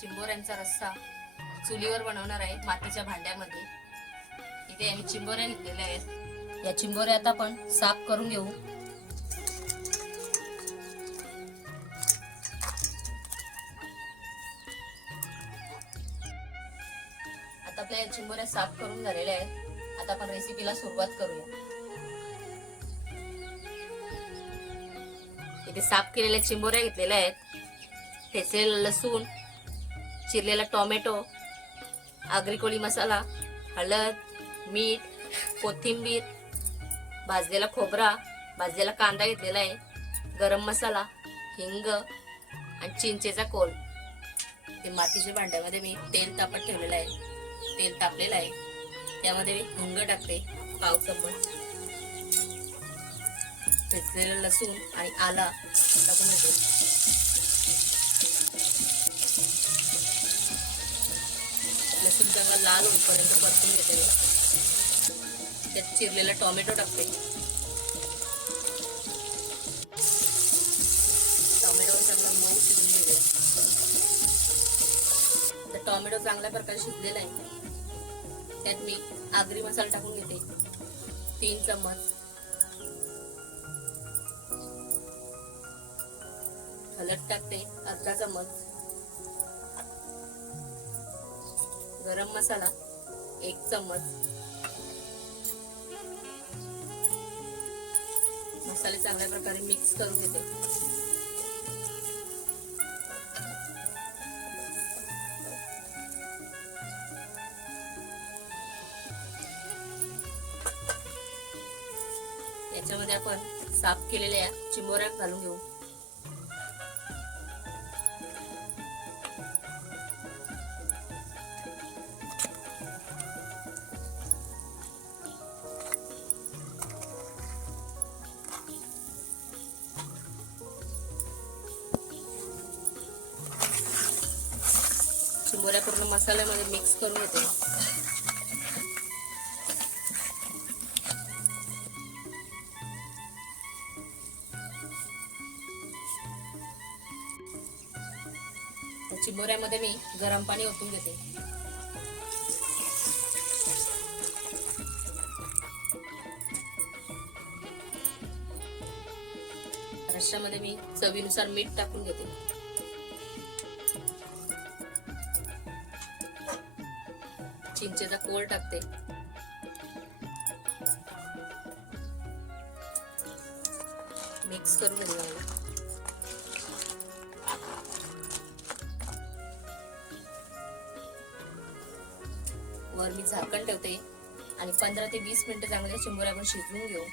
चिंबोऱ्यांचा रस्सा चुलीवर बनवणार आहे मातीच्या भांड्यामध्ये. इथे आम्ही चिंबोऱ्या घेतलेल्या आहेत. या चिंबोऱ्या आता आपण साफ करून घेऊ. आता आपल्या चिंबोऱ्या साफ करून झालेल्या आहेत. आता आपण रेसिपीला सुरुवात करूया. इथे साफ केलेल्या चिंबोऱ्या घेतलेल्या आहेत. ठेचलेलं लसूण चिरलेला टोमॅटो आगरी कोळी मसाला हळद मीठ कोथिंबीर भाजलेला खोबरा भाजलेला कांदा घेतलेला आहे गरम मसाला हिंग आणि चिंचेचा कोल. ते मातीच्या भांड्यामध्ये मी तेल तापत ठेवलेलं आहे. तेल तापलेलं आहे. त्यामध्ये मी हिंग टाकते पाव चम्मच. ठेचलेलं लसूण आणि आला टाकून घेते. लसूण चांगला लाल होईपर्यंत परतून घेते त्यात चिरलेला टोमॅटो टाकते. टॉमॅटो चांगल्या प्रकारे शिजलेला आहे. त्यात मी आगरी मसाला टाकून घेते. तीन चम्मच. हलद टाकते अर्धा चम्मच. गरम मसाला एक चम्मच. मसाले चांगल्या प्रकारे मिक्स करून घेते. याच्यामध्ये आपण साफ केलेल्या चिमोऱ्या घालून घेऊ. चिमोऱ्या पूर्ण मसाल्यामध्ये मिक्स करून घेते. चिंबोऱ्यामध्ये मी गरम पाणी ओतून घेते. रश्यामध्ये मी चवीनुसार मीठ टाकून घेते. चिंचेचा कोळ टाकते. मिक्स करून घेते. वर मी झाकण ठेवते. आणि पंधरा ते वीस मिनिटं चांगल्या चिंबोऱ्या आपण शिजवून घेऊ.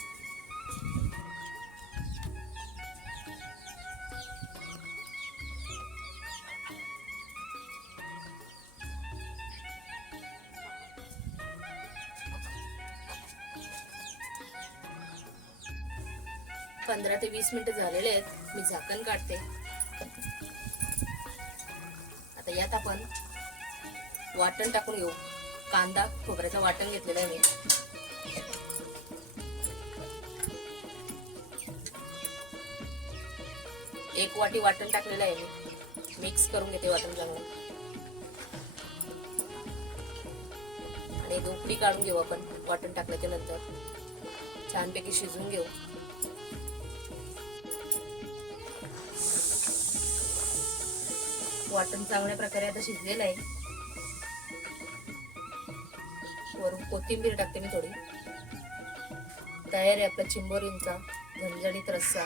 पंधरा ते वीस मिनिटं झालेले आहेत. मी झाकण काढते. आता यात आपण वाटण टाकून घेऊ. कांदा खोबऱ्याचं वाटण घेतलेलं आहे मी. एक वाटी वाटण टाकलेलं आहे मी. मिक्स करून घेते वाटण चांगलं. आणि एक उकडी काढून घेऊ आपण वाटण टाकल्याच्या नंतर. छानपैकी शिजवून घेऊ. वाटण चांगल्या प्रकारे आता शिजलेलं आहे. वरून कोथिंबीर टाकते मी थोडी. तयार आहे आपला चिंबोरींचा झणझणीत रस्सा.